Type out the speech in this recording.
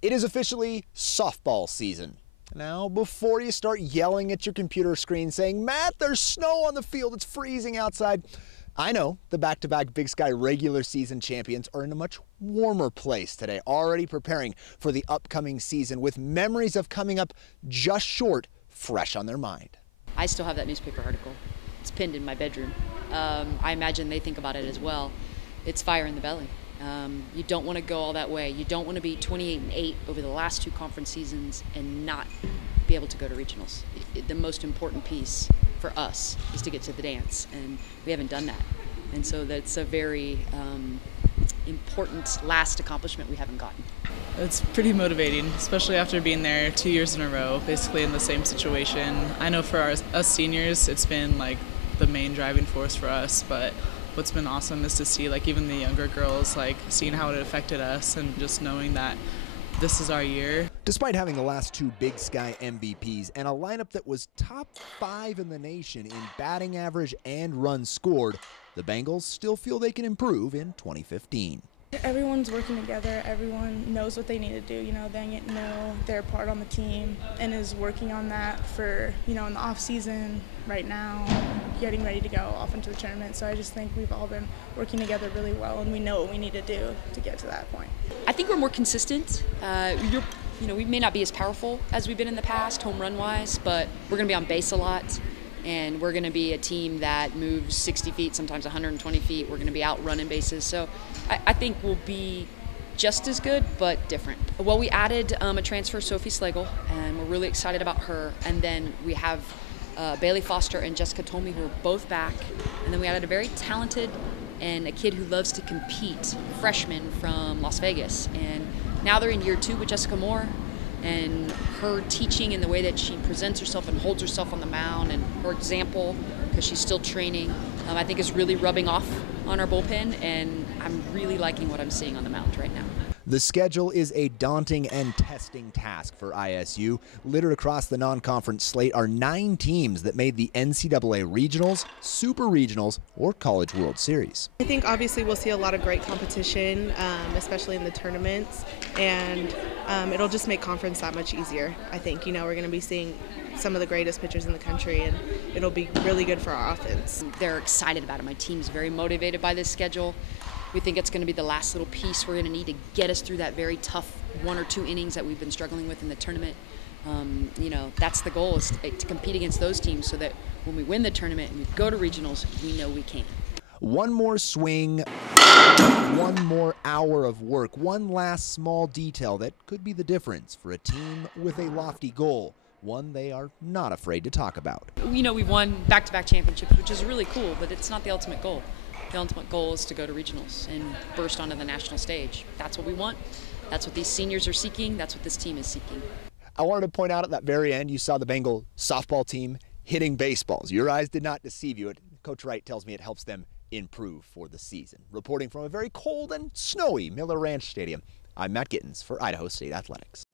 It is officially softball season. Now, before you start yelling at your computer screen saying, "Matt, there's snow on the field, it's freezing outside," I know the back-to-back Big Sky regular season champions are in a much warmer place today, already preparing for the upcoming season with memories of coming up just short fresh on their mind. I still have that newspaper article. It's pinned in my bedroom. I imagine they think about it as well. It's fire in the belly. You don't want to go all that way. You don't want to be 28-8 over the last two conference seasons and not be able to go to regionals. The most important piece for us is to get to the dance, and we haven't done that. And so that's a very important last accomplishment we haven't gotten. It's pretty motivating, especially after being there 2 years in a row, basically in the same situation. I know for us seniors, it's been like the main driving force for us, but what's been awesome is to see like even the younger girls like seeing how it affected us and just knowing that this is our year. Despite having the last two Big Sky MVPs and a lineup that was top 5 in the nation in batting average and runs scored, the Bengals still feel they can improve in 2015. Everyone's working together. Everyone knows what they need to do. They know their part on the team and is working on that for, in the off season right now, getting ready to go off into the tournament. So I just think we've all been working together really well, and we know what we need to do to get to that point. I think we're more consistent. We may not be as powerful as we've been in the past, home run wise, but we're going to be on base a lot. And we're going to be a team that moves 60 feet, sometimes 120 feet. We're going to be out running bases. So I think we'll be just as good, but different. Well, we added a transfer, Sophie Slagle, and we're really excited about her. And then we have Bailey Foster and Jessica Tomey, who are both back. And then we added a very talented and a kid who loves to compete, freshman from Las Vegas. And now they're in year 2 with Jessica Moore. And her teaching and the way that she presents herself and holds herself on the mound and her example, because she's still training, I think is really rubbing off on our bullpen, and I'm really liking what I'm seeing on the mound right now. The schedule is a daunting and testing task for ISU. Littered across the non-conference slate are 9 teams that made the NCAA regionals, super regionals, or College World Series. I think obviously we'll see a lot of great competition, especially in the tournaments, and it'll just make conference that much easier. I think, we're going to be seeing some of the greatest pitchers in the country, and it'll be really good for our offense. They're excited about it. My team's very motivated by this schedule. We think it's going to be the last little piece we're going to need to get us through that very tough 1 or 2 innings that we've been struggling with in the tournament. That's the goal, is to compete against those teams so that when we win the tournament and we go to regionals, we know we can. One more swing, one more hour of work, one last small detail that could be the difference for a team with a lofty goal, one they are not afraid to talk about. We've won back-to-back championships, which is really cool, but it's not the ultimate goal. The ultimate goal is to go to regionals and burst onto the national stage. That's what we want. That's what these seniors are seeking. That's what this team is seeking. I wanted to point out at that very end, you saw the Bengal softball team hitting baseballs. Your eyes did not deceive you. Coach Wright tells me it helps them improve for the season. Reporting from a very cold and snowy Miller Ranch Stadium, I'm Matt Gittens for Idaho State Athletics.